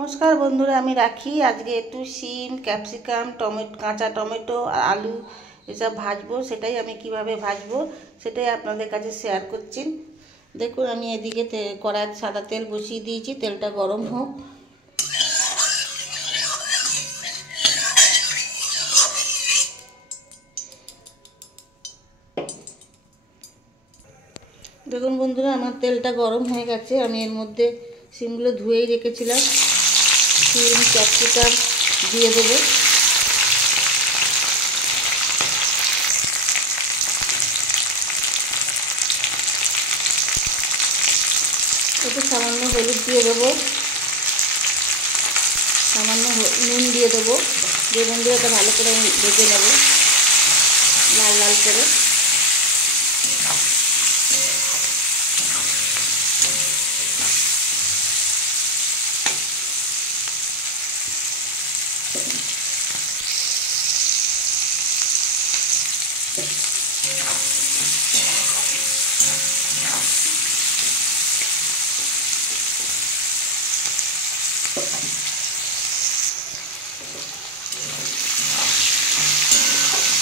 নমস্কার বন্ধুরা, আমি রাখি। আজকে একটু সিম, ক্যাপসিকাম, টমেটো, কাঁচা টমেটো আর আলু এসব ভাজবো। সেটাই আমি কিভাবে ভাজবো সেটাই আপনাদের কাছে শেয়ার করছি। দেখুন, আমি এদিকে কড়াইতে সাদা তেল বসিয়ে দিয়েছি। তেলটা গরম হোক। দেখুন বন্ধুরা, আমার তেলটা গরম হয়ে গেছে। আমি এর মধ্যে সিমগুলো ধুয়েই রেখেছিলাম, সিম ক্যাপসিকাম দিয়ে দেবো। একটু সামান্য হলুদ দিয়ে দেবো, সামান্য নুন দিয়ে দেবো। দিয়ে বন্ধুরা এটা ভালো করে ভেজে নেব, লাল লাল করে।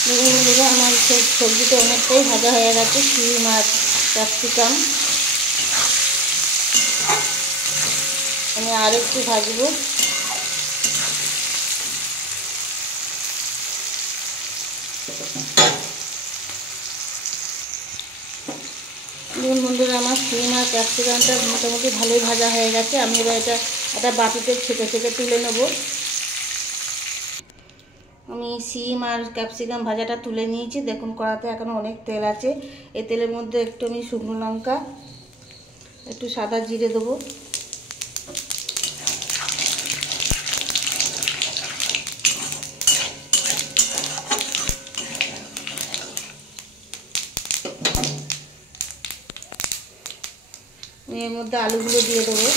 দেখুন বন্ধুরা, আমার সবজিটা অনেকটাই ভাজা হয়ে গেছে। সিম আর ক্যাপসিকাম আমি আর একটু ভাজবো। দেখুন বন্ধুরা, আমার সিম আর ক্যাপসিকামটা মোটামুটি ভালোই ভাজা হয়ে গেছে। আমি এবার এটা একটা বাটিতে ছেঁকে ছেঁকে তুলে নেব। আমি সিম আর ক্যাপসিকাম ভাজাটা তুলে নিয়েছি। দেখুন, কড়াতে এখনও অনেক তেল আছে। এই তেলের মধ্যে একটু আমি শুকনো লঙ্কা, একটু সাদা জিরে দেবো। এর মধ্যে আলুগুলো দিয়ে দেবো।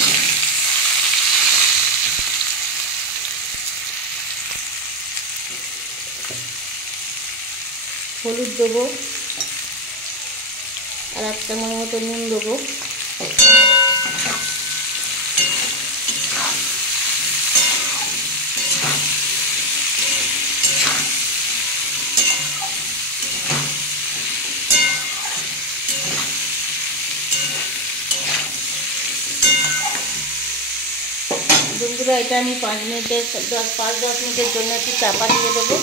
হলুদ দেবো আর 1 চামচ মতো নুন দেবো। বন্ধুরা, এটা আমি 5-10 মিনিটের জন্য একটু চাপা দিয়ে দেবো।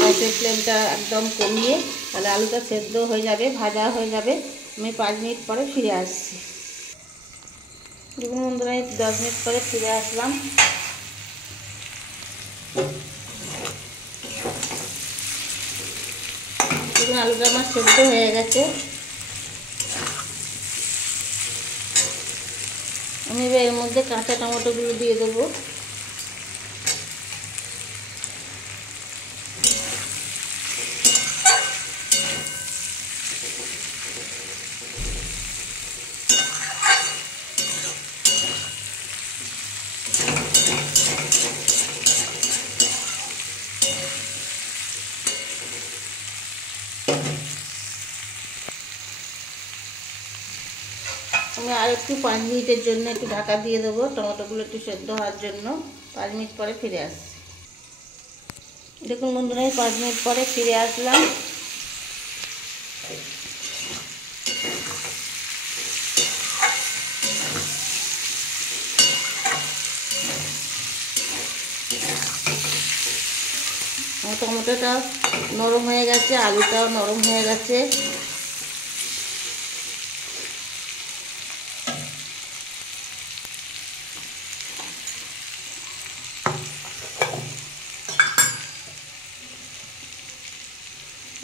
গ্যাসের ফ্লেমটা একদম কমিয়ে, তাহলে আলুটা সেদ্ধ হয়ে যাবে, ভাজা হয়ে যাবে। আমি 5 মিনিট পরে ফিরে আসছি। দেখুন বন্ধুরা, 10 মিনিট পরে ফিরে আসলাম। দেখুন, আলুটা আমার সেদ্ধ হয়ে গেছে। আমি এবার এর মধ্যে কাঁচা টমেটোগুলো দিয়ে দেবো। আমি আর একটু 5 মিনিটের জন্য একটু ঢাকা দিয়ে দেবো, টমেটোগুলো একটু সেদ্ধ হওয়ার জন্য। 5 মিনিট পরে ফিরে আসছি। দেখুন বন্ধুরা, 5 মিনিট পরে ফিরে আসলাম। টমেটোটা নরম হয়ে গেছে, আলুটাও নরম হয়ে গেছে।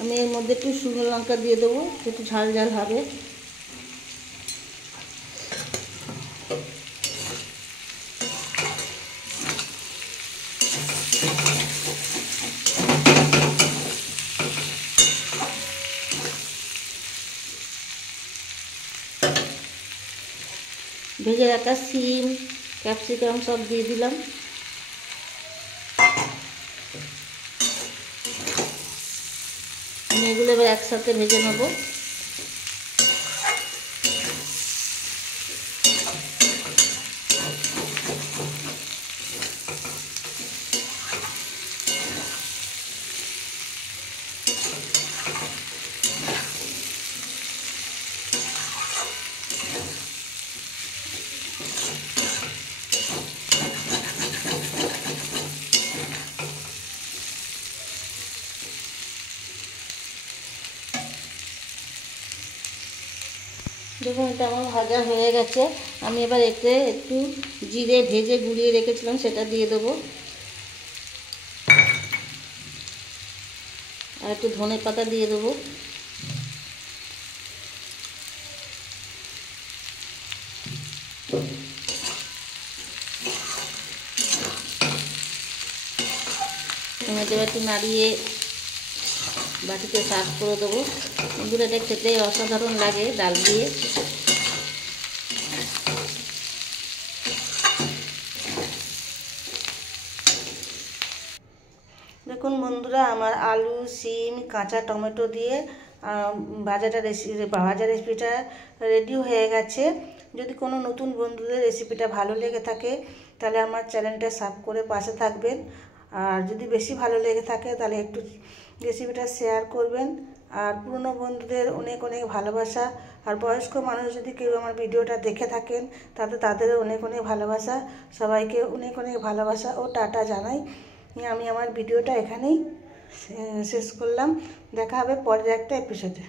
আমি এর মধ্যে একটু শুকনো লঙ্কা দিয়ে দেবো, একটু ঝাল ঝাল হবে। ভেজে রাখা সিম, ক্যাপসিকাম সব দিয়ে দিলাম। আমি এগুলো এবার একসাথে ভেজে নেব। দেখুন এটা আমার ভাজা হয়ে গেছে। আমি এবার এতে একটু জিরে ভেজে গুঁড়িয়ে রেখেছিলাম সেটা দিয়ে দেবো, আর একটু ধনে পাতা দিয়ে দেবো। এবার একটু নাড়িয়ে বাটিতে সার্ভ করে দেবো। বন্ধুরা এটা খেতে অসাধারণ লাগে ডাল দিয়ে। দেখুন বন্ধুরা, আমার আলু, সিম, কাঁচা টমেটো দিয়ে ভাজা রেসিপিটা রেডি হয়ে গেছে। যদি কোনো নতুন বন্ধুদের রেসিপিটা ভালো লেগে থাকে তাহলে আমার চ্যানেলটা সাবস্ক্রাইব করে পাশে থাকবেন। আর যদি বেশি ভালো লেগে থাকে তাহলে একটু রেসিপিটা শেয়ার করবেন। আর পুরনো বন্ধুদের অনেক অনেক ভালোবাসা। আর বয়স্ক মানুষ যদি কেউ আমার ভিডিওটা দেখে থাকেন তাহলে তাদেরও অনেক অনেক ভালোবাসা। সবাইকে অনেক অনেক ভালোবাসা ও টাটা জানাই। আমি আমার ভিডিওটা এখানেই শেষ করলাম। দেখা হবে পরের একটা এপিসোডে।